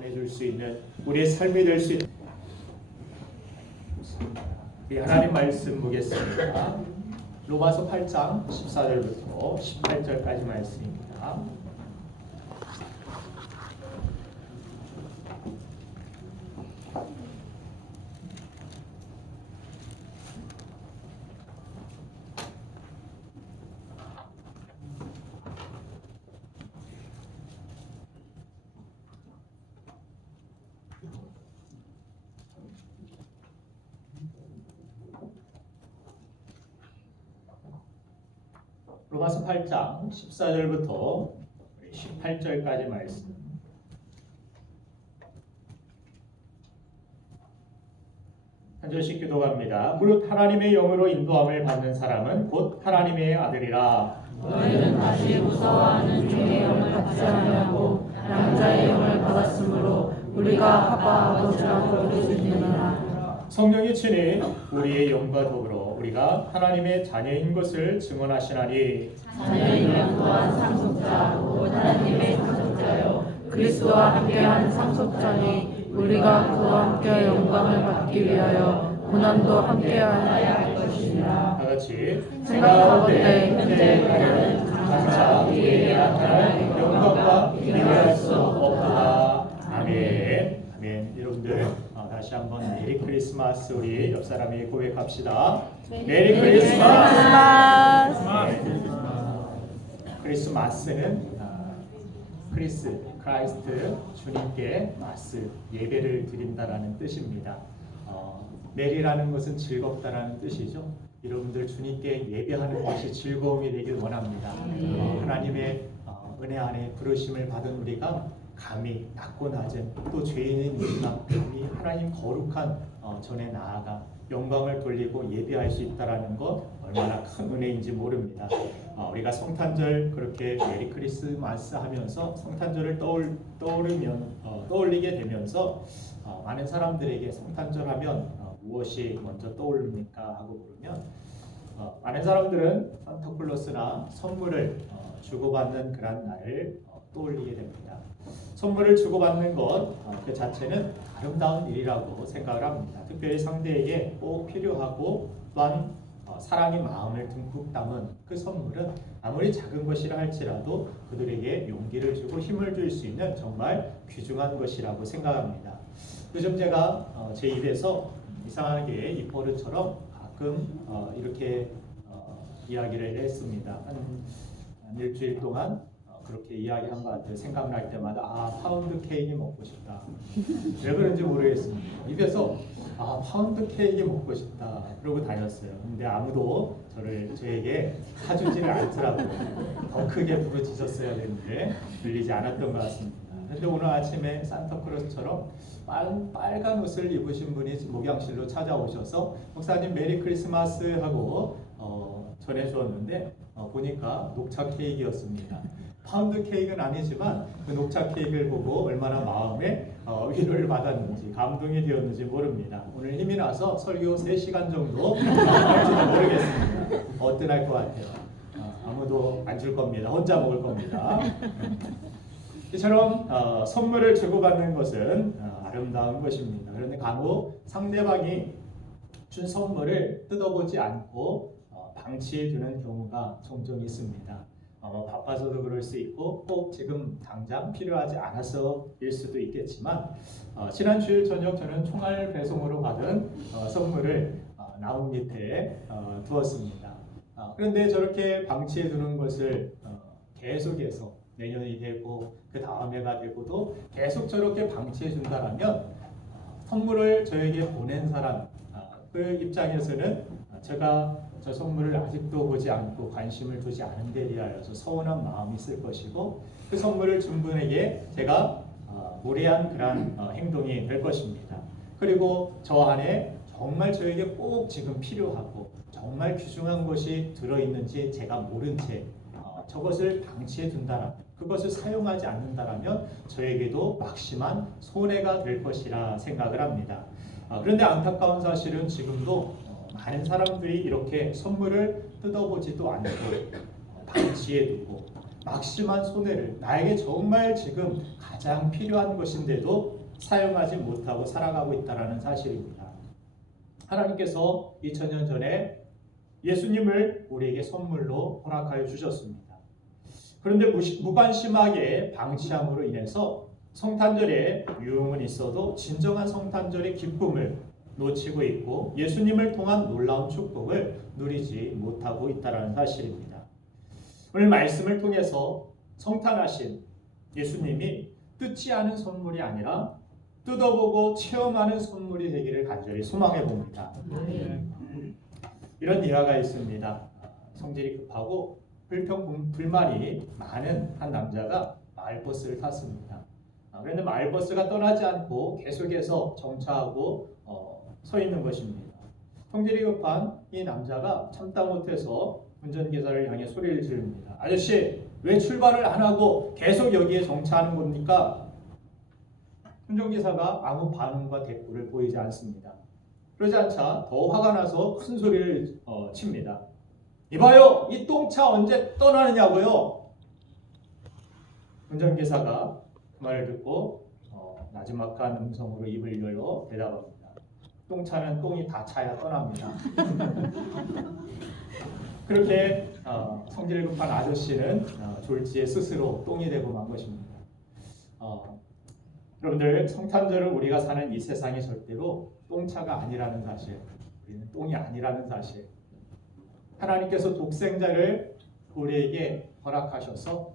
전해줄 수 있는 우리의 삶이 될 수 있는 이 하나님 말씀 보겠습니다. 로마서 8장 14절부터 18절까지 말씀입니다. 로마서 8장 14절부터 18절까지 말씀. 한 절씩 기도합니다. 무릇 하나님의 영으로 인도함을 받는 사람은 곧 하나님의 아들이라. 너희는 다시 무서워하는 주의 영을 받지 아니하고 남자의 영을 받았으므로 우리가 아빠 아버지라고 부르짖느니라. 성령이 친히 우리의 영과 더불어 우리가 하나님의 자녀인 것을 증언하시나니 자녀인 영 또한 상속자 곧 하나님의 상속자요 그리스도와 함께한 상속자니 우리가 그와 함께 영광을 받기 위하여 고난도 함께하여야 할 것이니라. 다 같이 생각하건대 현재 우리는 장차 우리에게 나타날 영광과 비교할 수 없도다. 아멘. 아멘. 여러분들 다시 한번 메리 크리스마스 우리 옆 사람이 고백합시다. 메리 크리스마스. 크리스마스는 크라이스트 주님께 마스 예배를 드린다라는 뜻입니다. 메리라는 것은 즐겁다라는 뜻이죠. 여러분들 주님께 예배하는 것이 즐거움이 되길 원합니다. 하나님의 은혜 안에 부르심을 받은 우리가 감히 낮고 낮은 또 죄인인 우리가 감히 하나님 거룩한 전에 나아가 영광을 돌리고 예배할 수 있다라는 것 얼마나 큰 은혜인지 모릅니다. 우리가 성탄절 그렇게 메리 크리스마스 하면서 성탄절을 떠올리게 되면서 많은 사람들에게 성탄절 하면 무엇이 먼저 떠오릅니까 하고 물으면 많은 사람들은 산타클로스나 선물을 주고받는 그런 날을 떠올리게 됩니다. 선물을 주고받는 것 그 자체는 아름다운 일이라고 생각을 합니다. 특별히 상대에게 꼭 필요하고 또한 사랑의 마음을 듬뿍 담은 그 선물은 아무리 작은 것이라 할지라도 그들에게 용기를 주고 힘을 줄 수 있는 정말 귀중한 것이라고 생각합니다. 요즘 제가 제 입에서 이상하게 이 버릇처럼 가끔 이렇게 이야기를 했습니다. 한 일주일 동안 그렇게 이야기한 것 같아요. 생각날 때마다 파운드 케이크 먹고 싶다. 왜 그런지 모르겠습니다. 입에서 파운드 케이크 먹고 싶다 그러고 다녔어요. 근데 아무도 저에게 사주지를 않더라고요. 더 크게 부르짖었어야 되는데 들리지 않았던 것 같습니다. 그런데 오늘 아침에 산타크로스처럼 빨간 옷을 입으신 분이 목양실로 찾아오셔서 목사님 메리 크리스마스 하고 전해주었는데 보니까 녹차 케이크였습니다. 파운드 케이크는 아니지만 그 녹차 케이크를 보고 얼마나 마음에 위로를 받았는지 감동이 되었는지 모릅니다. 오늘 힘이 나서 설교 3시간 정도 할지도 모르겠습니다. 어떠할 것 같아요. 아무도 안 줄 겁니다. 혼자 먹을 겁니다. 이처럼 선물을 주고받는 것은 아름다운 것입니다. 그런데 간혹 상대방이 준 선물을 뜯어보지 않고 방치해 두는 경우가 종종 있습니다. 바빠서도 그럴 수 있고 꼭 지금 당장 필요하지 않아서일 수도 있겠지만 지난 주일 저녁 저는 총알 배송으로 받은 선물을 나무 밑에 두었습니다. 그런데 저렇게 방치해 두는 것을 계속해서 내년이 되고 그 다음해가 되고도 계속 저렇게 방치해 준다라면 선물을 저에게 보낸 사람 그 입장에서는 제가 저 선물을 아직도 보지 않고 관심을 두지 않은 데 대하여서 서운한 마음이 있을 것이고 그 선물을 준 분에게 제가 무례한 그런 행동이 될 것입니다. 그리고 저 안에 정말 저에게 꼭 지금 필요하고 정말 귀중한 것이 들어있는지 제가 모른 채 저것을 방치해 둔다라면 그것을 사용하지 않는다라면 저에게도 막심한 손해가 될 것이라 생각을 합니다. 그런데 안타까운 사실은 지금도 많은 사람들이 이렇게 선물을 뜯어보지도 않고 방치해두고 막심한 손해를 나에게 정말 지금 가장 필요한 것인데도 사용하지 못하고 살아가고 있다는 사실입니다. 하나님께서 2000년 전에 예수님을 우리에게 선물로 허락하여 주셨습니다. 그런데 무관심하게 방치함으로 인해서 성탄절에 유흥은 있어도 진정한 성탄절의 기쁨을 놓치고 있고 예수님을 통한 놀라운 축복을 누리지 못하고 있다는 사실입니다. 오늘 말씀을 통해서 성탄하신 예수님이 뜯지 않은 선물이 아니라 뜯어보고 체험하는 선물이 되기를 간절히 소망해 봅니다. 이런 일화가 있습니다. 성질이 급하고 불만이 많은 한 남자가 마을버스를 탔습니다. 그런데 마을버스가 떠나지 않고 계속해서 정차하고 서 있는 것입니다. 성질이 급한 이 남자가 참다 못해서 운전기사를 향해 소리를 지릅니다. 아저씨, 왜 출발을 안 하고 계속 여기에 정차하는 겁니까? 운전기사가 아무 반응과 대꾸를 보이지 않습니다. 그러지 않자 더 화가 나서 큰 소리를 칩니다. 이봐요, 이 똥차 언제 떠나느냐고요? 운전기사가 그 말을 듣고 나지막한 음성으로 입을 열어 대답합니다. 똥차는 똥이 다 차야 떠납니다. 그렇게 성질 급한 아저씨는 졸지에 스스로 똥이 되고 만 것입니다. 여러분들, 성탄절은 우리가 사는 이 세상이 절대로 똥차가 아니라는 사실, 우리는 똥이 아니라는 사실, 하나님께서 독생자를 우리에게 허락하셔서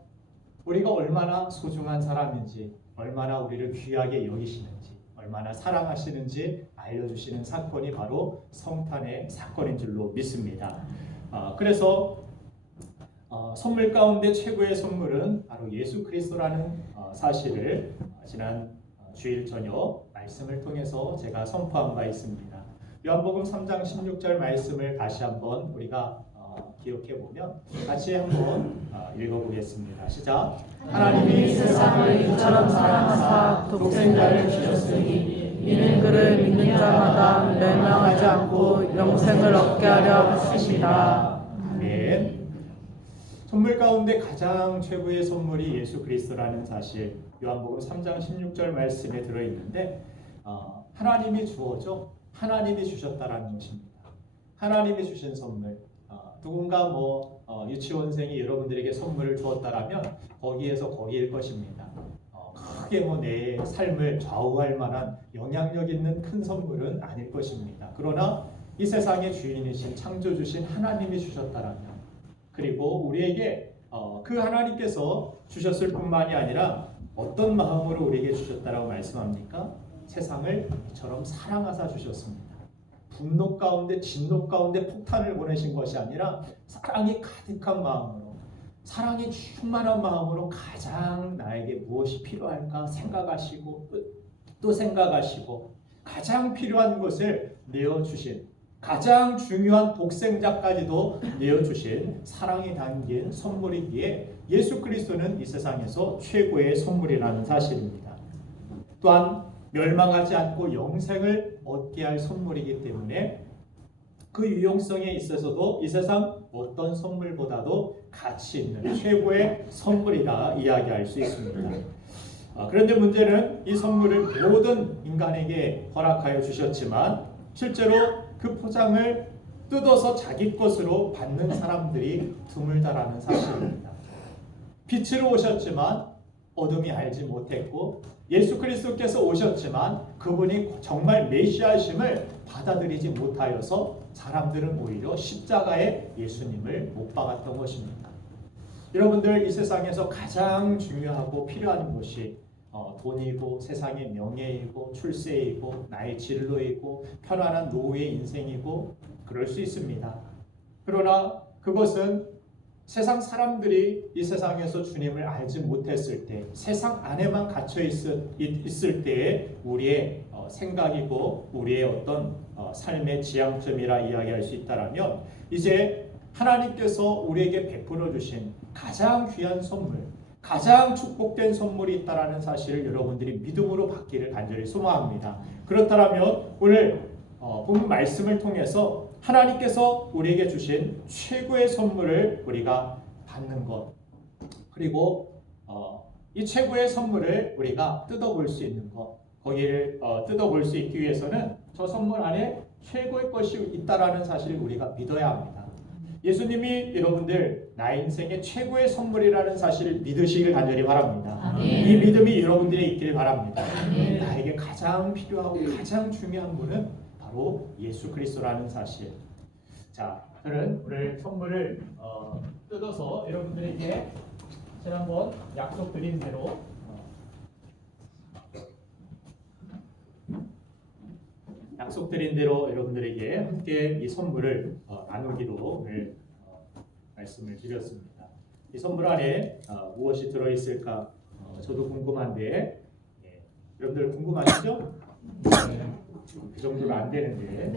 우리가 얼마나 소중한 사람인지, 얼마나 우리를 귀하게 여기시는지, 얼마나 사랑하시는지 알려주시는 사건이 바로 성탄의 사건인 줄로 믿습니다. 그래서 선물 가운데 최고의 선물은 바로 예수 그리스도라는 사실을 지난 주일 저녁 말씀을 통해서 제가 선포한 바 있습니다. 요한복음 3장 16절 말씀을 다시 한번 우리가 기억해 보면 같이 한번 읽어보겠습니다. 시작. 하나님이 세상을 이처럼 사랑하사 독생자를 주셨으니 이는 그를 믿는 자마다 멸망하지 않고 영생을 얻게 하려 하십니다. 아멘. 선물 가운데 가장 최고의 선물이 예수 그리스도라는 사실, 요한복음 3장 16절 말씀에 들어있는데 하나님이 주어져 하나님이 주셨다라는 것입니다. 하나님이 주신 선물. 누군가 유치원생이 여러분들에게 선물을 주었다라면 거기에서 거기일 것입니다. 크게 내 삶을 좌우할 만한 영향력 있는 큰 선물은 아닐 것입니다. 그러나 이 세상의 주인이신 창조주신 하나님이 주셨다라면, 그리고 우리에게 그 하나님께서 주셨을 뿐만이 아니라 어떤 마음으로 우리에게 주셨다라고 말씀합니까? 세상을 이처럼 사랑하사 주셨습니다. 분노 가운데 진노 가운데 폭탄을 보내신 것이 아니라 사랑이 가득한 마음으로, 사랑이 충만한 마음으로 가장 나에게 무엇이 필요할까 생각하시고 또 생각하시고 가장 필요한 것을 내어주신, 가장 중요한 독생자까지도 내어주신 사랑이 담긴 선물이기에 예수 그리스도는 이 세상에서 최고의 선물이라는 사실입니다. 또한 멸망하지 않고 영생을 얻게 할 선물이기 때문에 그 유용성에 있어서도 이 세상 어떤 선물보다도 가치 있는 최고의 선물이라 이야기할 수 있습니다. 그런데 문제는 이 선물을 모든 인간에게 허락하여 주셨지만 실제로 그 포장을 뜯어서 자기 것으로 받는 사람들이 드물다라는 사실입니다. 빛으로 오셨지만 어둠이 알지 못했고, 예수 그리스도께서 오셨지만 그분이 정말 메시아심을 받아들이지 못하여서 사람들은 오히려 십자가에 예수님을 못 박았던 것입니다. 여러분들, 이 세상에서 가장 중요하고 필요한 것이 돈이고 세상의 명예이고 출세이고 나의 진로이고 편안한 노후의 인생이고 그럴 수 있습니다. 그러나 그것은 세상 사람들이 이 세상에서 주님을 알지 못했을 때, 세상 안에만 갇혀 있을 때의 우리의 생각이고 우리의 어떤 삶의 지향점이라 이야기할 수 있다라면, 이제 하나님께서 우리에게 베풀어 주신 가장 귀한 선물, 가장 축복된 선물이 있다라는 사실을 여러분들이 믿음으로 받기를 간절히 소망합니다. 그렇다면 오늘 본문 말씀을 통해서 하나님께서 우리에게 주신 최고의 선물을 우리가 받는 것, 그리고 이 최고의 선물을 우리가 뜯어볼 수 있는 것, 거기를 뜯어볼 수 있기 위해서는 저 선물 안에 최고의 것이 있다라는 사실을 우리가 믿어야 합니다. 예수님이 여러분들 나의 인생의 최고의 선물이라는 사실을 믿으시길 간절히 바랍니다. 아멘. 이 믿음이 여러분들에 있길 바랍니다. 아멘. 나에게 가장 필요하고 가장 중요한 분은 바로 예수 그리스도라는 사실. 자, 저는 오늘 선물을 뜯어서 여러분들에게 지난번 약속드린 대로 여러분들에게 함께 이 선물을 나누기로 오늘 말씀을 드렸습니다. 이 선물 안에 무엇이 들어있을까 저도 궁금한데 여러분들 궁금하시죠? 그 정도는 안 되는데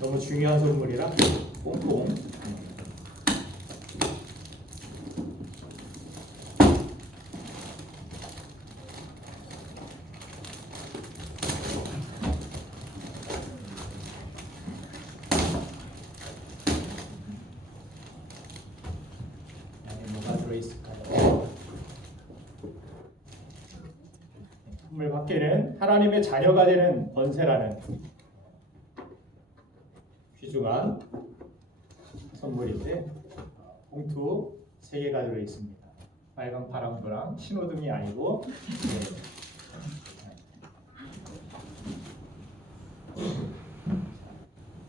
너무 중요한 선물이라 꽁꽁 안에 뭐가 들어있을까요? 선물 밖에는 하나님의 자녀가 되는 권세라는 귀중한 선물인데 봉투 3개가 들어있습니다. 빨강, 파랑, 노랑 신호등이 아니고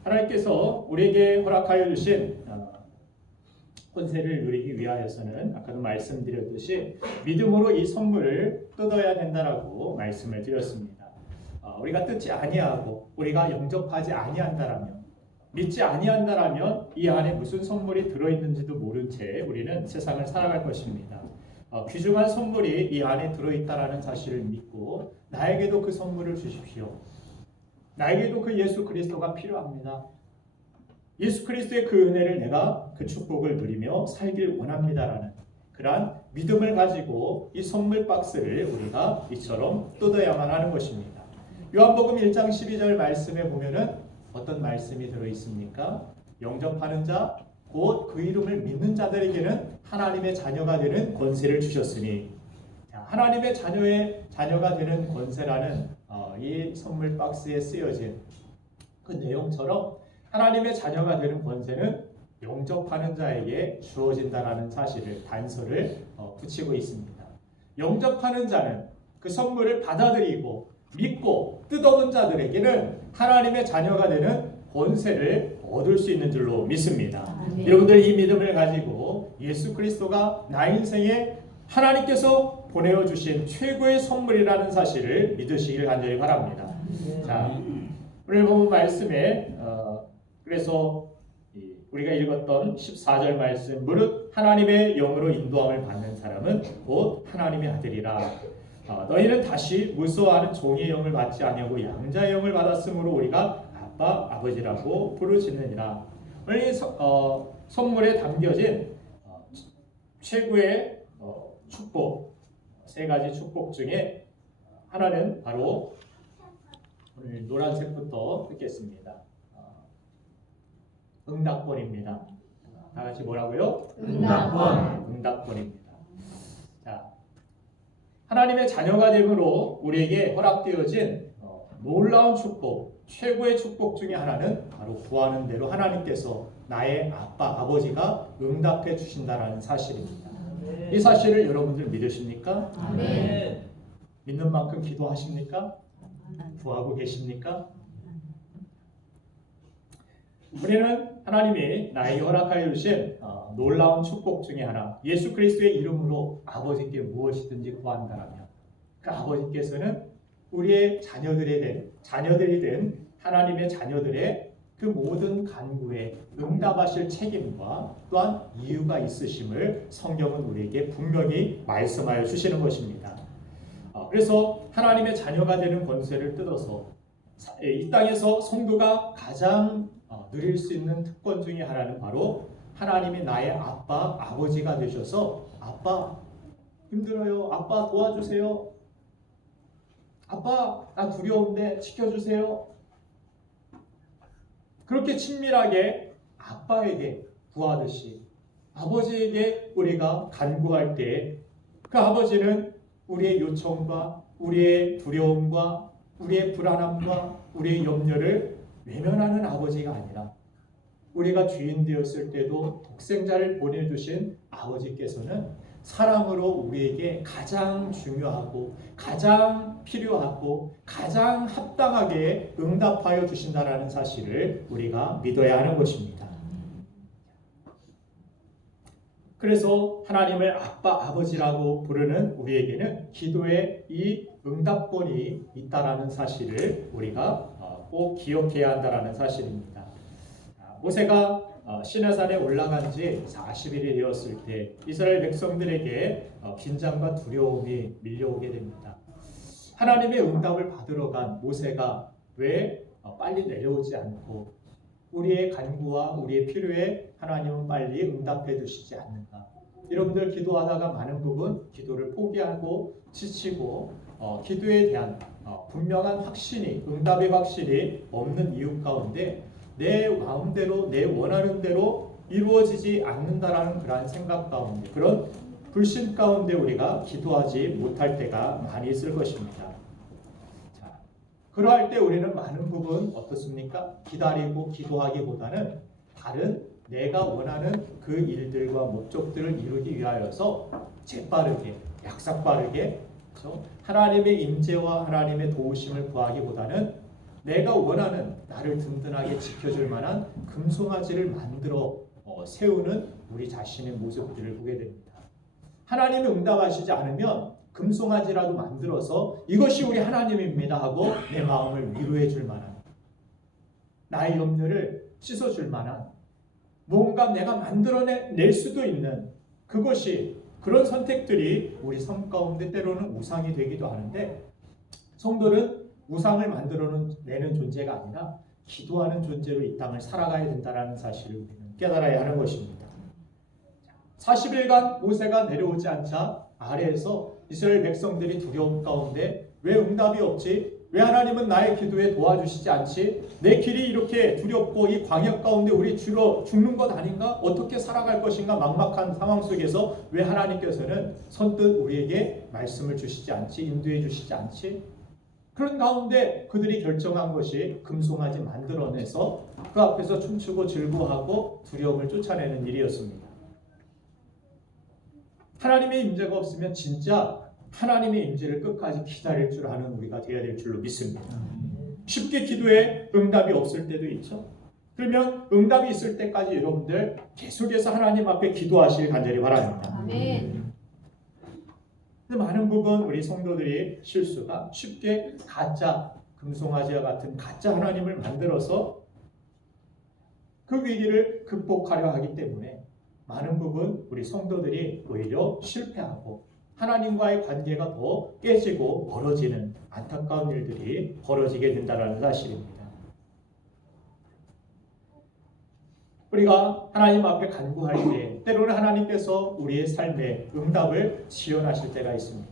하나님께서 우리에게 허락하여 주신 권세를 누리기 위하여서는 아까도 말씀드렸듯이 믿음으로 이 선물을 뜯어야 된다라고 말씀을 드렸습니다. 우리가 뜯지 아니하고 우리가 영접하지 아니한다라면 믿지 아니한다라면 이 안에 무슨 선물이 들어있는지도 모른 채 우리는 세상을 살아갈 것입니다. 귀중한 선물이 이 안에 들어있다라는 사실을 믿고 나에게도 그 선물을 주십시오. 나에게도 그 예수 그리스도가 필요합니다. 예수 그리스도의 그 은혜를 내가 그 축복을 누리며 살길 원합니다라는 그러한 믿음을 가지고 이 선물 박스를 우리가 이처럼 뜯어야만 하는 것입니다. 요한복음 1장 12절 말씀에 보면은 어떤 말씀이 들어있습니까? 영접하는 자, 곧 그 이름을 믿는 자들에게는 하나님의 자녀가 되는 권세를 주셨으니 하나님의 자녀가 되는 권세라는 이 선물 박스에 쓰여진 그 내용처럼 하나님의 자녀가 되는 권세는 영접하는 자에게 주어진다라는 사실을 단서를 붙이고 있습니다. 영접하는 자는 그 선물을 받아들이고 믿고 뜯어본 자들에게는 하나님의 자녀가 되는 권세를 얻을 수 있는 줄로 믿습니다. 네. 여러분들 이 믿음을 가지고 예수 그리스도가 나의 인생에 하나님께서 보내어 주신 최고의 선물이라는 사실을 믿으시길 간절히 바랍니다. 자, 오늘 본 말씀에 그래서 우리가 읽었던 14절 말씀 무릇 하나님의 영으로 인도함을 받는 사람은 곧 하나님의 아들이라. 너희는 다시 무서워하는 종의 영을 받지 아니하고 양자의 영을 받았으므로 우리가 아빠 아버지라고 부르짖느니라. 오늘 이 선물에 담겨진 최고의 축복 3가지 축복 중에 하나는 바로 오늘 노란색부터 듣겠습니다. 응답권입니다. 다 같이 뭐라고요? 응답권입니다. 자, 하나님의 자녀가 됨으로 우리에게 허락되어진 놀라운 축복, 최고의 축복 중에 하나는 바로 구하는 대로 하나님께서 나의 아빠, 아버지가 응답해 주신다라는 사실입니다. 이 사실을 여러분들 믿으십니까? 아멘. 믿는 만큼 기도하십니까? 구하고 계십니까? 우리는 하나님이 나에게 허락하여 주신 놀라운 축복 중에 하나, 예수 그리스도의 이름으로 아버지께 무엇이든지 구한다라면 그 아버지께서는 우리의 자녀들이 된 하나님의 자녀들의 그 모든 간구에 응답하실 책임과 또한 이유가 있으심을 성경은 우리에게 분명히 말씀하여 주시는 것입니다. 그래서 하나님의 자녀가 되는 권세를 뜯어서 이 땅에서 성도가 가장 누릴 수 있는 특권 중에 하나는 바로 하나님이 나의 아빠, 아버지가 되셔서 아빠 힘들어요. 아빠 도와주세요. 아빠 나 두려운데 지켜주세요. 그렇게 친밀하게 아빠에게 구하듯이 아버지에게 우리가 간구할 때 그 아버지는 우리의 요청과 우리의 두려움과 우리의 불안함과 우리의 염려를 외면하는 아버지가 아니라 우리가 죄인 되었을 때도 독생자를 보내주신 아버지께서는 사랑으로 우리에게 가장 중요하고 가장 필요하고 가장 합당하게 응답하여 주신다라는 사실을 우리가 믿어야 하는 것입니다. 그래서 하나님을 아빠, 아버지라고 부르는 우리에게는 기도의 이 응답권이 있다라는 사실을 우리가 꼭 기억해야 한다라는 사실입니다. 모세가 시내산에 올라간 지 40일이 되었을 때 이스라엘 백성들에게 긴장과 두려움이 밀려오게 됩니다. 하나님의 응답을 받으러 간 모세가 왜 빨리 내려오지 않고 우리의 간구와 우리의 필요에 하나님은 빨리 응답해 주시지 않는가? 여러분들 기도하다가 많은 부분 기도를 포기하고 지치고 기도에 대한 분명한 확신이 응답의 확신이 없는 이유 가운데 내 마음대로 내 원하는 대로 이루어지지 않는다라는 그러한 생각 가운데 그런 불신 가운데 우리가 기도하지 못할 때가 많이 있을 것입니다. 자, 그러할 때 우리는 많은 부분 어떻습니까? 기다리고 기도하기보다는 다른 내가 원하는 그 일들과 목적들을 이루기 위하여서 재빠르게 약삭빠르게 그렇죠? 하나님의 임재와 하나님의 도우심을 구하기보다는 내가 원하는 나를 든든하게 지켜줄 만한 금송아지를 만들어 세우는 우리 자신의 모습들을 보게 됩니다. 하나님이 응답하시지 않으면 금송아지라도 만들어서 이것이 우리 하나님입니다 하고 내 마음을 위로해 줄 만한 나의 염려를 씻어줄 만한 뭔가 내가 만들어낼 수도 있는 그것이 그런 선택들이 우리 삶 가운데 때로는 우상이 되기도 하는데 성도는 우상을 만들어내는 존재가 아니라 기도하는 존재로 이 땅을 살아가야 된다는 사실을 우리는 깨달아야 하는 것입니다. 40일간 모세가 내려오지 않자 아래에서 이스라엘 백성들이 두려움 가운데 왜 응답이 없지? 왜 하나님은 나의 기도에 도와주시지 않지? 내 길이 이렇게 두렵고 이 광야 가운데 우리 주로 죽는 것 아닌가? 어떻게 살아갈 것인가? 막막한 상황 속에서 왜 하나님께서는 선뜻 우리에게 말씀을 주시지 않지? 인도해 주시지 않지? 그런 가운데 그들이 결정한 것이 금송아지 만들어내서 그 앞에서 춤추고 즐거워하고 두려움을 쫓아내는 일이었습니다. 하나님의 임재가 없으면 진짜 하나님의 임재를 끝까지 기다릴 줄 아는 우리가 되어야 될 줄로 믿습니다. 쉽게 기도에 응답이 없을 때도 있죠. 그러면 응답이 있을 때까지 여러분들 계속해서 하나님 앞에 기도하시길 간절히 바랍니다. 아멘. 근데 많은 부분 우리 성도들이 실수가 쉽게 가짜 금송아지와 같은 가짜 하나님을 만들어서 그 위기를 극복하려 하기 때문에 많은 부분 우리 성도들이 오히려 실패하고 하나님과의 관계가 더 깨지고 멀어지는 안타까운 일들이 벌어지게 된다는 사실입니다. 우리가 하나님 앞에 간구할 때 때로는 하나님께서 우리의 삶에 응답을 지원하실 때가 있습니다.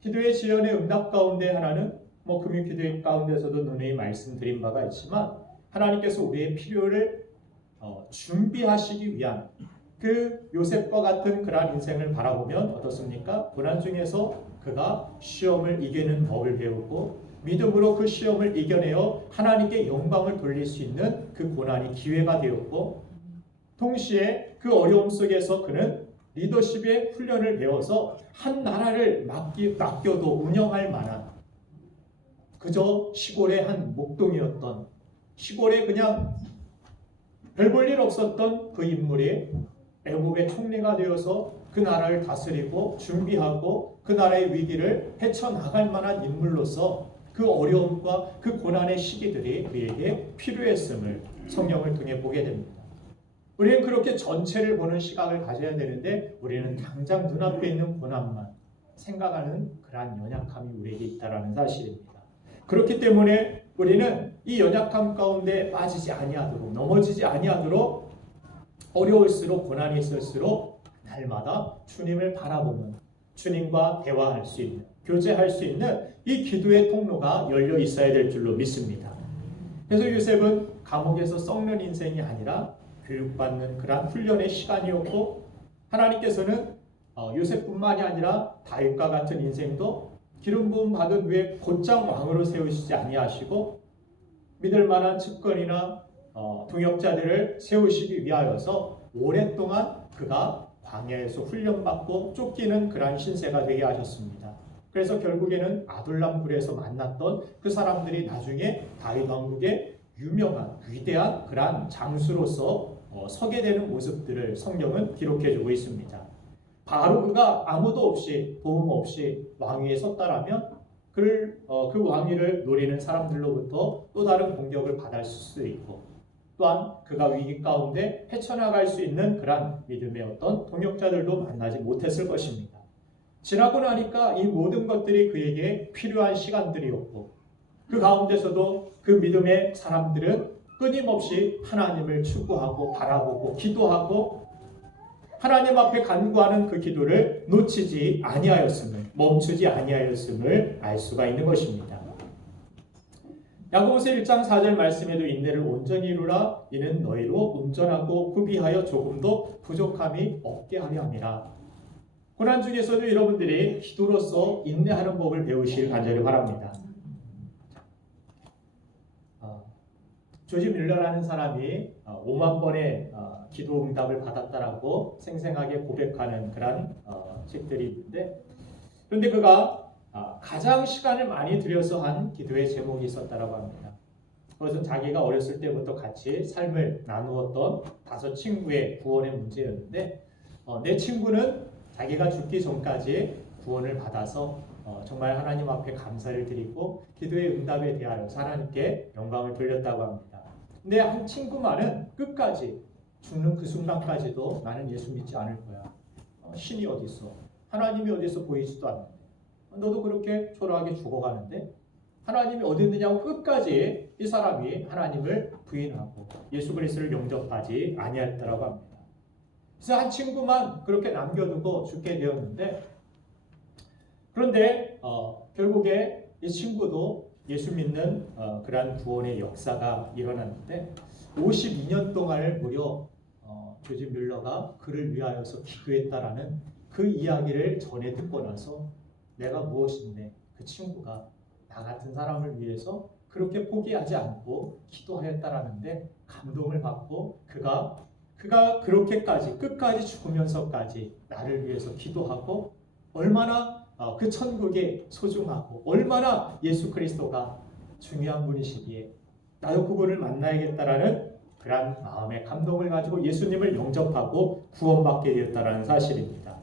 기도의 지원의 응답 가운데 하나는 금요 기도의 가운데서도 누누이 말씀드린 바가 있지만 하나님께서 우리의 필요를 준비하시기 위한 그 요셉과 같은 그러한 인생을 바라보면 어떻습니까? 고난 중에서 그가 시험을 이기는 법을 배우고 믿음으로 그 시험을 이겨내어 하나님께 영광을 돌릴 수 있는 그 고난이 기회가 되었고 동시에 그 어려움 속에서 그는 리더십의 훈련을 배워서 한 나라를 맡겨도 운영할 만한 그저 시골의 한 목동이었던 시골에 그냥 별 볼 일 없었던 그 인물이 애굽의 총리가 되어서 그 나라를 다스리고 준비하고 그 나라의 위기를 헤쳐나갈 만한 인물로서 그 어려움과 그 고난의 시기들이 우리에게 필요했음을 성경을 통해 보게 됩니다. 우리는 그렇게 전체를 보는 시각을 가져야 되는데 우리는 당장 눈앞에 있는 고난만 생각하는 그러한 연약함이 우리에게 있다는 사실입니다. 그렇기 때문에 우리는 이 연약함 가운데 빠지지 아니하도록 넘어지지 아니하도록 어려울수록 고난이 있을수록 날마다 주님을 바라보는 주님과 대화할 수 있는 교제할 수 있는 이 기도의 통로가 열려 있어야 될 줄로 믿습니다. 그래서 요셉은 감옥에서 썩는 인생이 아니라 교육받는 그러한 훈련의 시간이었고, 하나님께서는 요셉뿐만이 아니라 다윗과 같은 인생도 기름 부음 받은 후에 곧장 왕으로 세우시지 아니하시고 믿을 만한 측근이나 동역자들을 세우시기 위하여서 오랫동안 그가 광야에서 훈련받고 쫓기는 그러한 신세가 되게 하셨습니다. 그래서 결국에는 아둘람 굴에서 만났던 그 사람들이 나중에 다윗 왕국의 유명한 위대한 그러한 장수로서 서게 되는 모습들을 성경은 기록해주고 있습니다. 바로 그가 아무도 없이 도움 없이 왕위에 섰다라면 그 왕위를 노리는 사람들로부터 또 다른 공격을 받을 수 있고, 또한 그가 위기 가운데 헤쳐나갈 수 있는 그러한 믿음의 어떤 동역자들도 만나지 못했을 것입니다. 지나고 나니까 이 모든 것들이 그에게 필요한 시간들이었고, 그 가운데서도 그 믿음의 사람들은 끊임없이 하나님을 추구하고 바라보고 기도하고 하나님 앞에 간구하는 그 기도를 놓치지 아니하였음을, 멈추지 아니하였음을 알 수가 있는 것입니다. 야고보서 1장 4절 말씀에도 인내를 온전히 이루라. 이는 너희로 온전하고 구비하여 조금도 부족함이 없게 하려 함이라. 고난 중에서도 여러분들이 기도로서 인내하는 법을 배우시길 간절히 바랍니다. 조지 밀러라는 사람이 5만 번의 기도 응답을 받았다라고 생생하게 고백하는 그런 책들이 있는데, 그런데 그가 가장 시간을 많이 들여서 한 기도의 제목이 있었다라고 합니다. 그것은 자기가 어렸을 때부터 같이 삶을 나누었던 5 친구의 구원의 문제였는데, 내 친구는 자기가 죽기 전까지 구원을 받아서 정말 하나님 앞에 감사를 드리고 기도의 응답에 대하여서 하나님께 영광을 돌렸다고 합니다. 근데 한 친구만은 끝까지 죽는 그 순간까지도 나는 예수 믿지 않을 거야. 신이 어디 있어? 하나님이 어디서 보이지도 않는데. 너도 그렇게 초라하게 죽어가는데 하나님이 어디 있느냐고 끝까지 이 사람이 하나님을 부인하고 예수 그리스도를 영접하지 아니했다라고 합니다. 그래서 한 친구만 그렇게 남겨두고 죽게 되었는데, 그런데 결국에 이 친구도 예수 믿는 그러한 구원의 역사가 일어났는데 52년 동안을 무려 조지 뮬러가 그를 위하여서 기도했다라는 그 이야기를 전해 듣고 나서 내가 무엇인데 그 친구가 나 같은 사람을 위해서 그렇게 포기하지 않고 기도하였다라는데 감동을 받고 그가 그렇게까지 끝까지 죽으면서까지 나를 위해서 기도하고 얼마나 그 천국에 소중하고 얼마나 예수 그리스도가 중요한 분이시기에 나도 그분을 만나야겠다라는 그런 마음의 감동을 가지고 예수님을 영접하고 구원받게 되었다라는 사실입니다.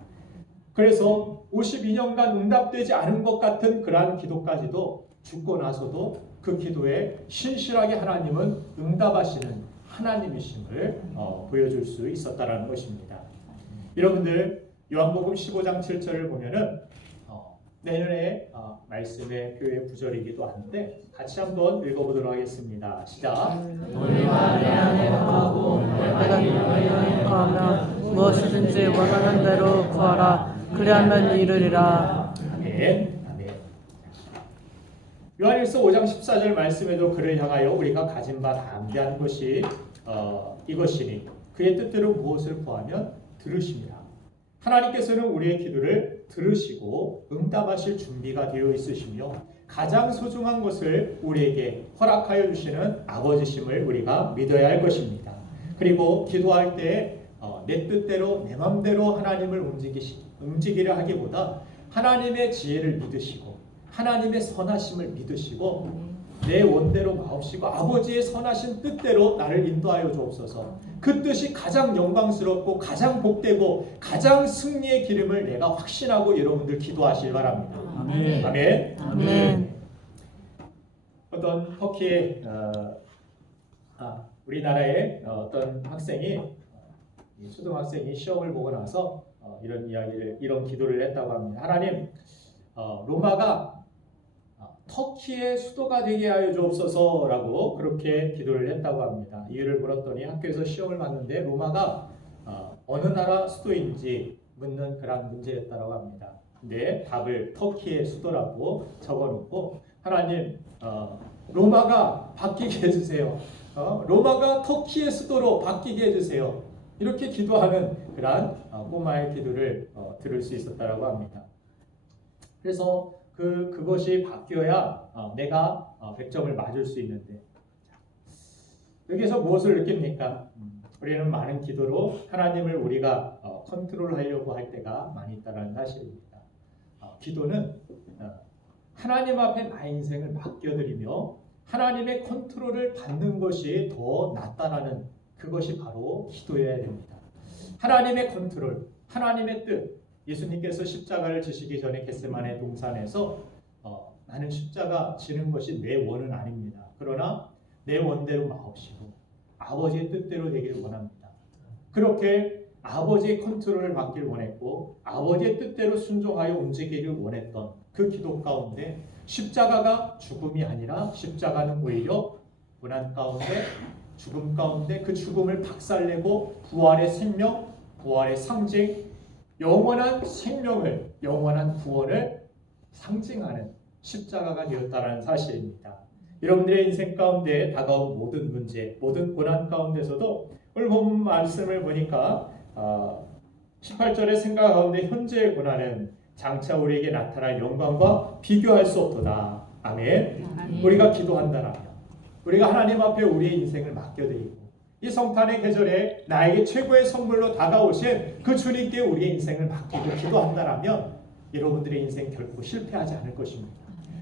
그래서 52년간 응답되지 않은 것 같은 그러한 기도까지도 죽고 나서도 그 기도에 신실하게 하나님은 응답하시는 하나님이심을 보여줄 수 있었다라는 것입니다. 여러분들 요한복음 15장 7절을 보면은 내년에 말씀의 교회 구절이기도 한데 같이 한번 읽어보도록 하겠습니다. 시작. 너희가 내 안에 거하고 내가 너희 안에 거하면 무엇이든지 원하는 대로 구하라. 그리하면 이루리라. 아멘. 아멘. 요한일서 5장 14절 말씀에도 그를 향하여 우리가 가진 바 다 암대한 것이 이것이니 그의 뜻대로 무엇을 구하면 들으심이라. 하나님께서는 우리의 기도를 들으시고 응답하실 준비가 되어 있으시며 가장 소중한 것을 우리에게 허락하여 주시는 아버지심을 우리가 믿어야 할 것입니다. 그리고 기도할 때 내 뜻대로 내 맘대로 하나님을 움직이려 하기보다 하나님의 지혜를 믿으시고 하나님의 선하심을 믿으시고 내 원대로 마옵시고 아버지의 선하신 뜻대로 나를 인도하여 주옵소서. 그 뜻이 가장 영광스럽고 가장 복되고 가장 승리의 기름을 내가 확신하고 여러분들 기도하시길 바랍니다. 아멘. 아멘. 아멘. 어떤 터키의 우리나라의 어떤 학생이 초등학생이 시험을 보고 나서 이런 기도를 했다고 합니다. 하나님, 로마가 터키의 수도가 되게 하여 주옵소서라고 그렇게 기도를 했다고 합니다. 이유를 물었더니 학교에서 시험을 봤는데 로마가 어느 나라 수도인지 묻는 그런 문제였다고 합니다. 근데 답을 터키의 수도라고 적어놓고 하나님, 로마가 바뀌게 해주세요. 로마가 터키의 수도로 바뀌게 해주세요. 이렇게 기도하는 그러한 꼬마의 기도를 들을 수 있었다라고 합니다. 그래서 그것이 바뀌어야 내가 100점을 맞을 수 있는데, 여기서 무엇을 느낍니까? 우리는 많은 기도로 하나님을 우리가 컨트롤하려고 할 때가 많이 있다는 사실입니다. 기도는 하나님 앞에 나의 인생을 맡겨드리며 하나님의 컨트롤을 받는 것이 더 낫다라는, 그것이 바로 기도여야 됩니다. 하나님의 컨트롤, 하나님의 뜻. 예수님께서 십자가를 지시기 전에 겟세마네 동산에서 나는 십자가 지는 것이 내 원은 아닙니다. 그러나 내 원대로 마옵시고 아버지의 뜻대로 되기를 원합니다. 그렇게 아버지의 컨트롤을 받길 원했고 아버지의 뜻대로 순종하여 움직이기를 원했던 그 기도 가운데 십자가가 죽음이 아니라 십자가는 오히려 고난 가운데, 죽음 가운데 그 죽음을 박살내고 부활의 생명, 부활의 상징, 영원한 생명을, 영원한 구원을 상징하는 십자가가 되었다는 사실입니다. 여러분들의 인생 가운데 다가온 모든 문제, 모든 고난 가운데서도 오늘 본 말씀을 보니까 18절의 생각 가운데 현재의 고난은 장차 우리에게 나타날 영광과 비교할 수 없도다. 아멘. 우리가 기도한다라면, 우리가 하나님 앞에 우리의 인생을 맡겨드리고 이 성탄의 계절에 나에게 최고의 선물로 다가오신 그 주님께 우리의 인생을 맡기고 기도한다라면 여러분들의 인생 결코 실패하지 않을 것입니다.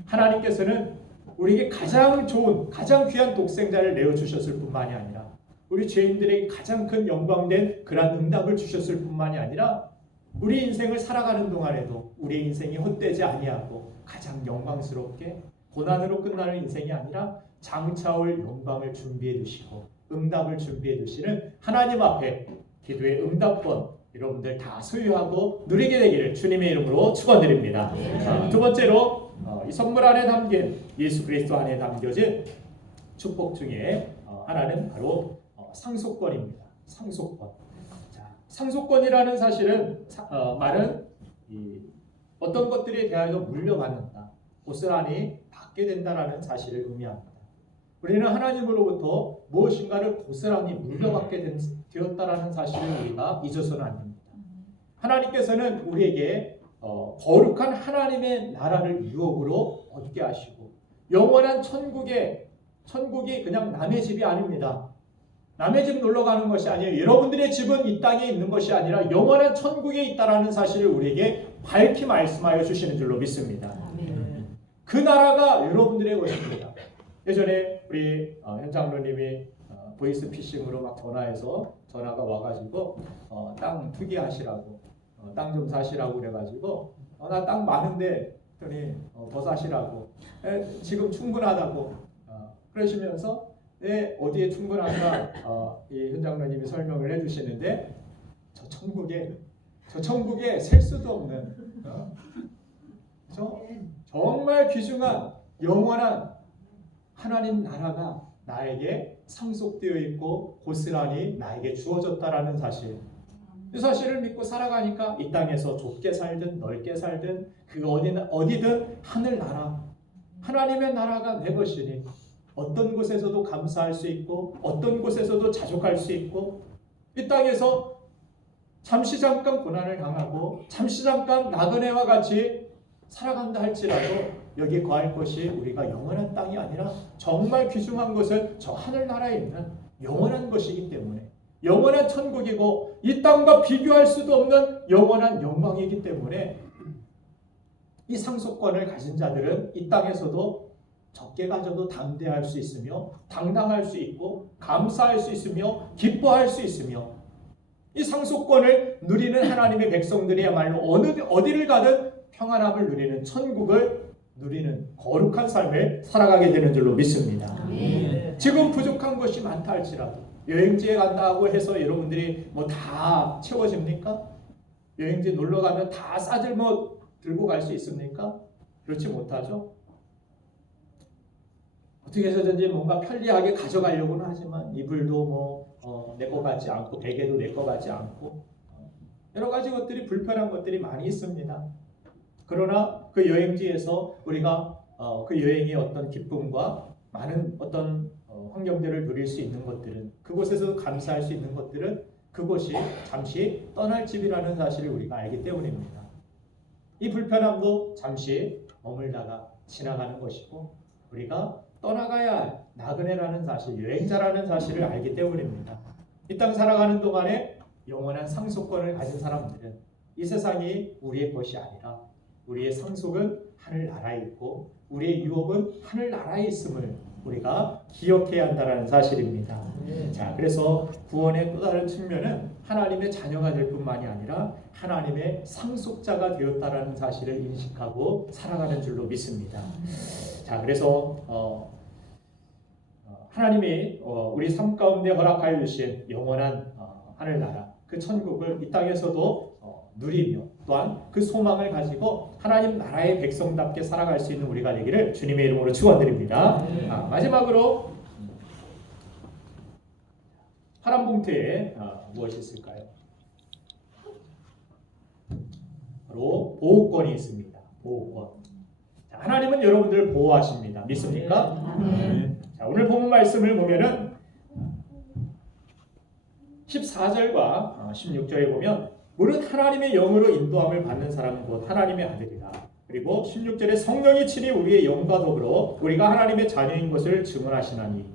하나님께서는 우리에게 가장 좋은, 가장 귀한 독생자를 내어주셨을 뿐만이 아니라 우리 죄인들에게 가장 큰 영광된 그러한 응답을 주셨을 뿐만이 아니라 우리 인생을 살아가는 동안에도 우리의 인생이 헛되지 아니하고 가장 영광스럽게 고난으로 끝나는 인생이 아니라 장차 올 영광을 준비해 두시고 응답을 준비해 두시는 하나님 앞에 기도의 응답권 여러분들 다 소유하고 누리게 되기를 주님의 이름으로 축원드립니다. 두 번째로 이 선물 안에 담긴 예수 그리스도 안에 담겨진 축복 중에 하나는 바로 상속권입니다. 상속권. 자, 상속권이라는 사실은 말은 어떤 것들에 대하여 물려받는다, 고스란히 받게 된다라는 사실을 의미합니다. 우리는 하나님으로부터 무엇인가를 고스란히 물려받게 되었다라는 사실을 우리가 잊어서는 안 됩니다. 하나님께서는 우리에게 거룩한 하나님의 나라를 유업으로 얻게 하시고 영원한 천국이 그냥 남의 집이 아닙니다. 남의 집 놀러 가는 것이 아니에요. 여러분들의 집은 이 땅에 있는 것이 아니라 영원한 천국에 있다라는 사실을 우리에게 밝히 말씀하여 주시는 줄로 믿습니다. 그 나라가 여러분들의 것입니다. 예전에 우리 현장로님이 보이스피싱으로 막 전화가 와가지고 땅 투기하시라고, 땅 좀 사시라고 그래가지고 나 땅 많은데 했더니 더 사시라고, 지금 충분하다고 그러시면서 어디에 충분한가 이 현장로님이 설명을 해주시는데 저 천국에 셀 수도 없는 정말 귀중한 영원한 하나님 나라가 나에게 상속되어 있고 고스란히 나에게 주어졌다라는 사실, 이 사실을 믿고 살아가니까 이 땅에서 좁게 살든 넓게 살든 그 어디든 하늘나라, 하나님의 나라가 내 것이니 어떤 곳에서도 감사할 수 있고 어떤 곳에서도 자족할 수 있고 이 땅에서 잠시 잠깐 고난을 당하고 잠시 잠깐 나그네와 같이 살아간다 할지라도 여기 거할 것이 우리가 영원한 땅이 아니라 정말 귀중한 것은 저 하늘나라에 있는 영원한 것이기 때문에, 영원한 천국이고 이 땅과 비교할 수도 없는 영원한 영광이기 때문에 이 상속권을 가진 자들은 이 땅에서도 적게 가져도 담대할 수 있으며 당당할 수 있고 감사할 수 있으며 기뻐할 수 있으며 이 상속권을 누리는 하나님의 백성들이야말로 어디를 가든 평안함을 누리는, 천국을 누리는 거룩한 삶을 살아가게 되는 줄로 믿습니다. 지금 부족한 것이 많다 할지라도 여행지에 간다고 해서 여러분들이 뭐 다 채워집니까? 여행지 놀러 가면 다 싸들 들고 갈 수 있습니까? 그렇지 못하죠. 어떻게 해서든지 뭔가 편리하게 가져가려고는 하지만 이불도 내 거 같지 않고 베개도 내 거 같지 않고 여러 가지 것들이 불편한 것들이 많이 있습니다. 그러나 그 여행지에서 우리가 그 여행의 어떤 기쁨과 많은 어떤 환경들을 누릴 수 있는 것들은, 그곳에서 감사할 수 있는 것들은 그곳이 잠시 떠날 집이라는 사실을 우리가 알기 때문입니다. 이 불편함도 잠시 머물다가 지나가는 것이고, 우리가 떠나가야 할 나그네라는 사실, 여행자라는 사실을 알기 때문입니다. 이 땅 살아가는 동안에 영원한 상속권을 가진 사람들은 이 세상이 우리의 것이 아니라 우리의 상속은 하늘나라에 있고 우리의 유업은 하늘나라에 있음을 우리가 기억해야 한다는 사실입니다. 자, 그래서 구원의 또 다른 측면은 하나님의 자녀가 될 뿐만이 아니라 하나님의 상속자가 되었다라는 사실을 인식하고 살아가는 줄로 믿습니다. 자, 그래서 하나님이 우리 삶 가운데 허락하여 주신 영원한 하늘나라, 그 천국을 이 땅에서도 누리며 또한 그 소망을 가지고 하나님 나라의 백성답게 살아갈 수 있는 우리가 되기를 주님의 이름으로 축원드립니다. 마지막으로 파란 봉투에 무엇이 있을까요? 바로 보호권이 있습니다. 보호권. 자, 하나님은 여러분들을 보호하십니다. 믿습니까? 자, 오늘 본문 말씀을 보면은 14절과 16절에 보면 무릇 하나님의 영으로 인도함을 받는 사람은 곧 하나님의 아들이라. 그리고 16절에 성령이 친히 우리의 영과 더불어 우리가 하나님의 자녀인 것을 증언하시나니.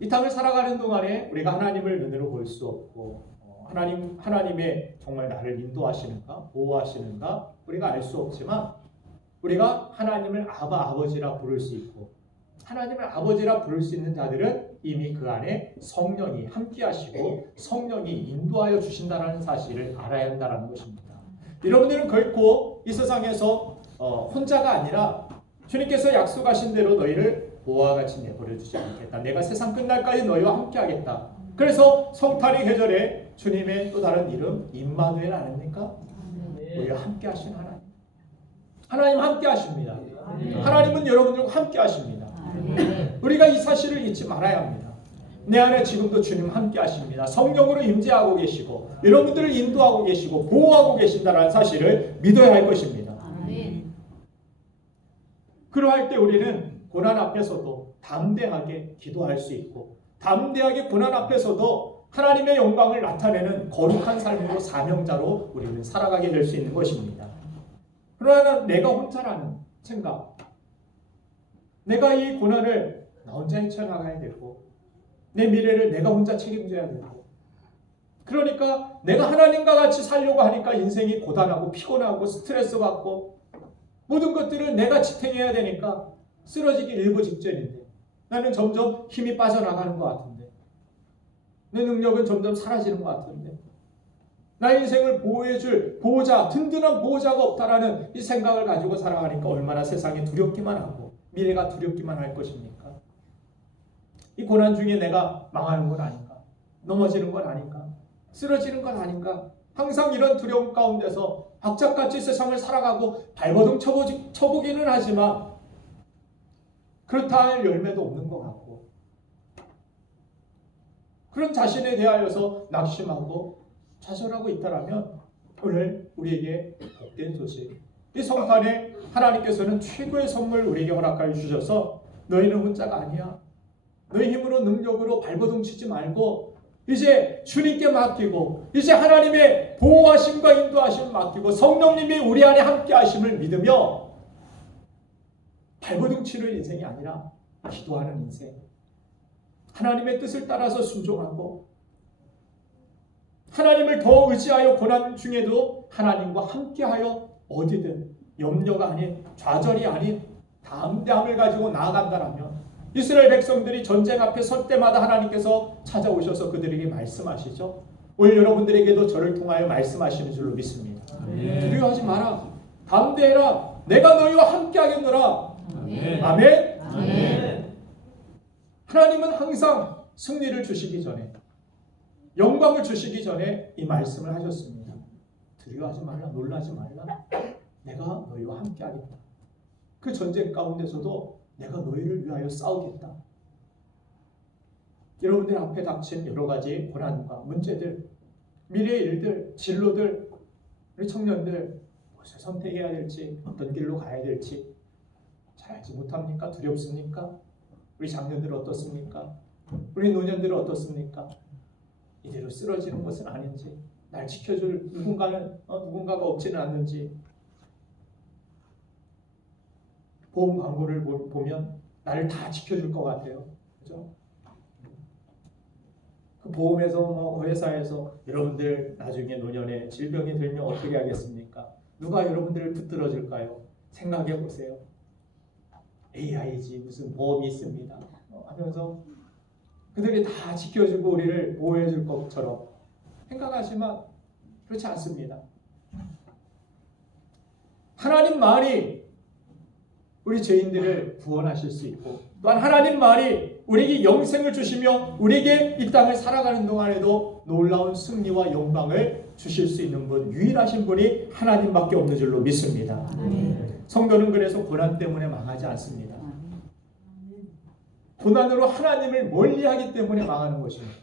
이 땅을 살아가는 동안에 우리가 하나님을 눈으로 볼 수 없고 하나님의 정말 나를 인도하시는가 보호하시는가 우리가 알 수 없지만 우리가 하나님을 아버지라 부를 수 있고 하나님을 아버지라 부를 수 있는 자들은 이미 그 안에 성령이 함께하시고 성령이 인도하여 주신다는 사실을 알아야 한다는 것입니다. 여러분들은 결코 이 세상에서 혼자가 아니라 주님께서 약속하신 대로 너희를 보호와 같이 내버려 두지 않겠다. 내가 세상 끝날까지 너희와 함께하겠다. 그래서 성탄의 계절에 주님의 또 다른 이름 임마누엘 아닙니까? 우리와 함께하신 하나님. 하나님 함께하십니다. 하나님은 여러분들과 함께하십니다. 우리가 이 사실을 잊지 말아야 합니다. 내 안에 지금도 주님 함께 하십니다. 성령으로 임재하고 계시고 여러분들을 인도하고 계시고 보호하고 계신다는 사실을 믿어야 할 것입니다. 그러할 때 우리는 고난 앞에서도 담대하게 기도할 수 있고 담대하게 고난 앞에서도 하나님의 영광을 나타내는 거룩한 삶으로 사명자로 우리는 살아가게 될 수 있는 것입니다. 그러나 내가 혼자라는 생각, 내가 이 고난을 나 혼자 헤쳐나가야 되고 내 미래를 내가 혼자 책임져야 되고 그러니까 내가 하나님과 같이 살려고 하니까 인생이 고단하고 피곤하고 스트레스 받고 모든 것들을 내가 지탱해야 되니까 쓰러지기 일부 직전인데 나는 점점 힘이 빠져나가는 것 같은데 내 능력은 점점 사라지는 것 같은데 나의 인생을 보호해줄 보호자, 든든한 보호자가 없다라는 이 생각을 가지고 살아가니까 얼마나 세상이 두렵기만 하고 미래가 두렵기만 할 것입니까? 이 고난 중에 내가 망하는 건 아닌가? 넘어지는 건 아닌가? 쓰러지는 건 아닌가? 항상 이런 두려움 가운데서 악착같이 세상을 살아가고 발버둥 쳐보기는 하지만 그렇다 할 열매도 없는 것 같고 그런 자신에 대하여서 낙심하고 좌절하고 있다라면 오늘 우리에게 복된 소식, 이 성탄에 하나님께서는 최고의 선물 우리에게 허락하여 주셔서 너희는 혼자가 아니야. 너희 힘으로 능력으로 발버둥 치지 말고 이제 주님께 맡기고 이제 하나님의 보호하심과 인도하심을 맡기고 성령님이 우리 안에 함께 하심을 믿으며 발버둥 치는 인생이 아니라 기도하는 인생, 하나님의 뜻을 따라서 순종하고 하나님을 더 의지하여 고난 중에도 하나님과 함께하여 어디든 염려가 아닌 좌절이 아닌 담대함을 가지고 나아간다라면 이스라엘 백성들이 전쟁 앞에 설 때마다 하나님께서 찾아오셔서 그들에게 말씀하시죠. 오늘 여러분들에게도 저를 통하여 말씀하시는 줄로 믿습니다. 두려워하지 마라. 담대해라. 내가 너희와 함께하겠노라. 아멘. 아멘. 하나님은 항상 승리를 주시기 전에 영광을 주시기 전에 이 말씀을 하셨습니다. 두려워하지 말라. 놀라지 말라. 내가 너희와 함께하겠다. 그 전쟁 가운데서도 내가 너희를 위하여 싸우겠다. 여러분들 앞에 닥친 여러 가지 고난과 문제들, 미래의 일들, 진로들, 우리 청년들 무엇을 선택해야 될지, 어떤 길로 가야 될지 잘 알지 못합니까? 두렵습니까? 우리 장년들 어떻습니까? 우리 노년들은 어떻습니까? 이대로 쓰러지는 것은 아닌지, 날 지켜줄 누군가가 없지는 않는지, 보험 광고를 보면 나를 다 지켜줄 것 같아요. 그죠? 그 보험에서 회사에서 여러분들 나중에 노년에 질병이 들면 어떻게 하겠습니까? 누가 여러분들을 붙들어줄까요? 생각해 보세요. AIG 무슨 보험이 있습니다. 하면서 그들이 다 지켜주고 우리를 보호해줄 것처럼 생각하지만 그렇지 않습니다. 하나님만이 우리 죄인들을 구원하실 수 있고, 또한 하나님만이 우리에게 영생을 주시며 우리에게 이 땅을 살아가는 동안에도 놀라운 승리와 영광을 주실 수 있는 분, 유일하신 분이 하나님밖에 없는 줄로 믿습니다. 성도는 그래서 고난 때문에 망하지 않습니다. 고난으로 하나님을 멀리하기 때문에 망하는 것입니다.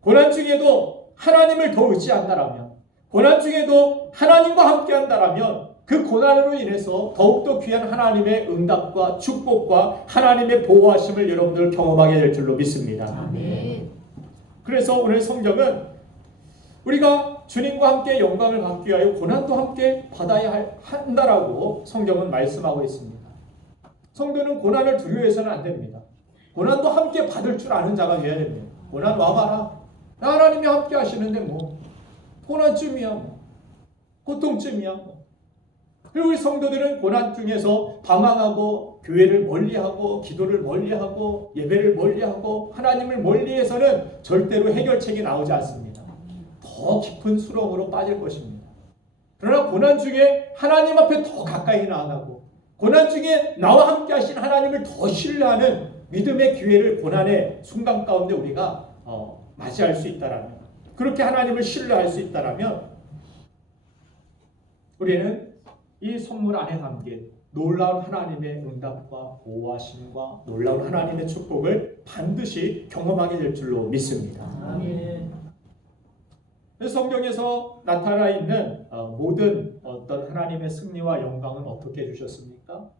고난 중에도 하나님을 더 의지한다라면, 고난 중에도 하나님과 함께한다라면 그 고난으로 인해서 더욱더 귀한 하나님의 응답과 축복과 하나님의 보호하심을 여러분들 경험하게 될 줄로 믿습니다. 아멘. 그래서 오늘 성경은 우리가 주님과 함께 영광을 받기 위하여 고난도 함께 받아야 한다라고 성경은 말씀하고 있습니다. 성도는 고난을 두려워해서는 안 됩니다. 고난도 함께 받을 줄 아는 자가 되어야 됩니다. 고난 와봐라. 나 하나님이 함께 하시는데 뭐 고난쯤이야, 뭐 고통쯤이야, 뭐. 그리고 우리 성도들은 고난 중에서 방황하고 교회를 멀리하고 기도를 멀리하고 예배를 멀리하고 하나님을 멀리해서는 절대로 해결책이 나오지 않습니다. 더 깊은 수렁으로 빠질 것입니다. 그러나 고난 중에 하나님 앞에 더 가까이 나아가고 고난 중에 나와 함께 하신 하나님을 더 신뢰하는 믿음의 기회를 고난의 순간 가운데 우리가 맞이할 수 있다라면, 그렇게 하나님을 신뢰할 수 있다라면 우리는 이 선물 안에 담긴 놀라운 하나님의 응답과 보호하심과 놀라운 하나님의 축복을 반드시 경험하게 될 줄로 믿습니다. 아멘. 성경에서 나타나 있는 모든 어떤 하나님의 승리와 영광은 어떻게 해주셨습니까?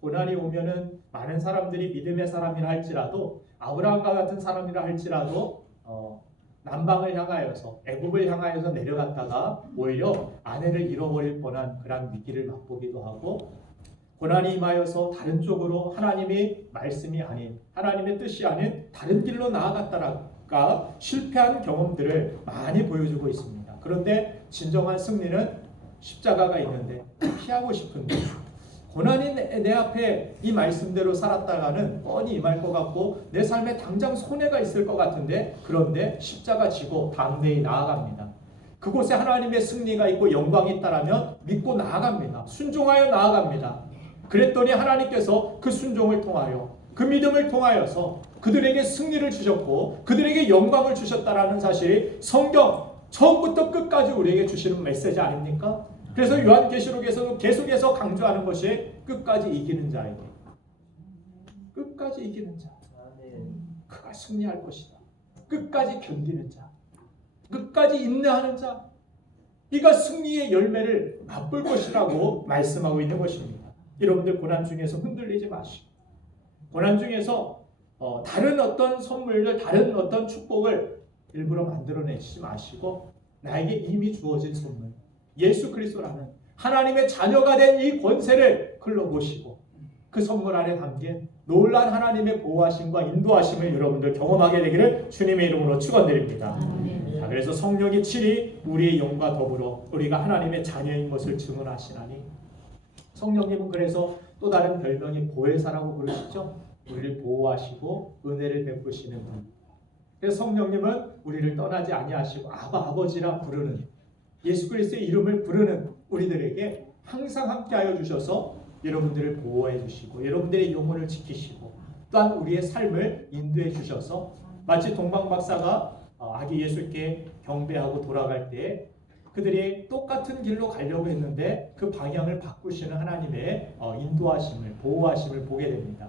고난이 오면은 많은 사람들이 믿음의 사람이라 할지라도, 아브라함과 같은 사람이라 할지라도 남방을 향하여서, 애굽을 향하여서 내려갔다가 오히려 아내를 잃어버릴 뻔한 그런 위기를 맛보기도 하고, 고난이 임하여서 다른 쪽으로 하나님의 말씀이 아닌, 하나님의 뜻이 아닌 다른 길로 나아갔다가 실패한 경험들을 많이 보여주고 있습니다. 그런데 진정한 승리는 십자가가 있는데 피하고 싶은데, 고난이 내 앞에 이 말씀대로 살았다가는 뻔히 임할 것 같고 내 삶에 당장 손해가 있을 것 같은데, 그런데 십자가 지고 담대히 나아갑니다. 그곳에 하나님의 승리가 있고 영광이 있다라면 믿고 나아갑니다. 순종하여 나아갑니다. 그랬더니 하나님께서 그 순종을 통하여, 그 믿음을 통하여서 그들에게 승리를 주셨고 그들에게 영광을 주셨다라는 사실이 성경 처음부터 끝까지 우리에게 주시는 메시지 아닙니까? 그래서 요한계시록에서도 계속해서 강조하는 것이 끝까지 이기는 자에게, 끝까지 이기는 자, 그가 승리할 것이다. 끝까지 견디는 자, 끝까지 인내하는 자, 이가 승리의 열매를 맛볼 것이라고 말씀하고 있는 것입니다. 여러분들 고난 중에서 흔들리지 마시고, 고난 중에서 다른 어떤 선물들, 다른 어떤 축복을 일부러 만들어내지 마시고, 나에게 이미 주어진 선물, 예수 그리스도라는 하나님의 자녀가 된 이 권세를 글러보시고 그 선물 안에 담긴 놀라운 하나님의 보호하심과 인도하심을 여러분들 경험하게 되기를 주님의 이름으로 축원드립니다. 자, 그래서 성령이 친히 우리의 영과 더불어 우리가 하나님의 자녀인 것을 증언하시나니, 성령님은 그래서 또 다른 별명이 보혜사라고 부르시죠. 우리를 보호하시고 은혜를 베푸시는 분. 그래서 성령님은 우리를 떠나지 아니하시고 아버지라 부르는, 예수 그리스도의 이름을 부르는 우리들에게 항상 함께하여 주셔서 여러분들을 보호해 주시고 여러분들의 영혼을 지키시고 또한 우리의 삶을 인도해 주셔서, 마치 동방 박사가 아기 예수께 경배하고 돌아갈 때 그들이 똑같은 길로 가려고 했는데 그 방향을 바꾸시는 하나님의 인도하심을, 보호하심을 보게 됩니다.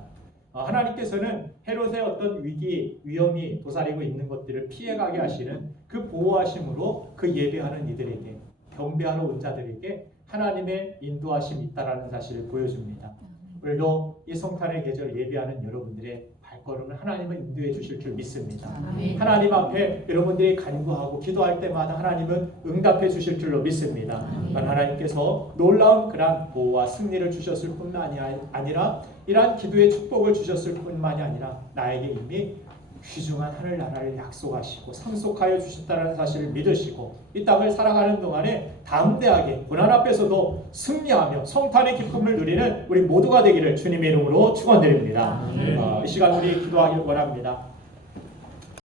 하나님께서는 헤롯의 어떤 위기, 위험이 도사리고 있는 것들을 피해가게 하시는 그 보호하심으로 그 예배하는 이들에게, 경배하러 온 자들에게 하나님의 인도하심이 있다라는 사실을 보여줍니다. 오늘도 이 성탄의 계절 예비하는 여러분들의 발걸음을 하나님은 인도해 주실 줄 믿습니다. 아멘. 하나님 앞에 여러분들이 간구하고 기도할 때마다 하나님은 응답해 주실 줄로 믿습니다. 하나님께서 놀라운 그런 보호와 승리를 주셨을 뿐만이 아니라 이러한 기도의 축복을 주셨을 뿐만이 아니라 나에게 이미 귀중한 하늘나라를 약속하시고 상속하여 주셨다는 사실을 믿으시고 이 땅을 살아가는 동안에 담대하게 고난 앞에서도 승리하며 성탄의 기쁨을 누리는 우리 모두가 되기를 주님의 이름으로 축원드립니다. 이 시간 우리 기도하길 원합니다.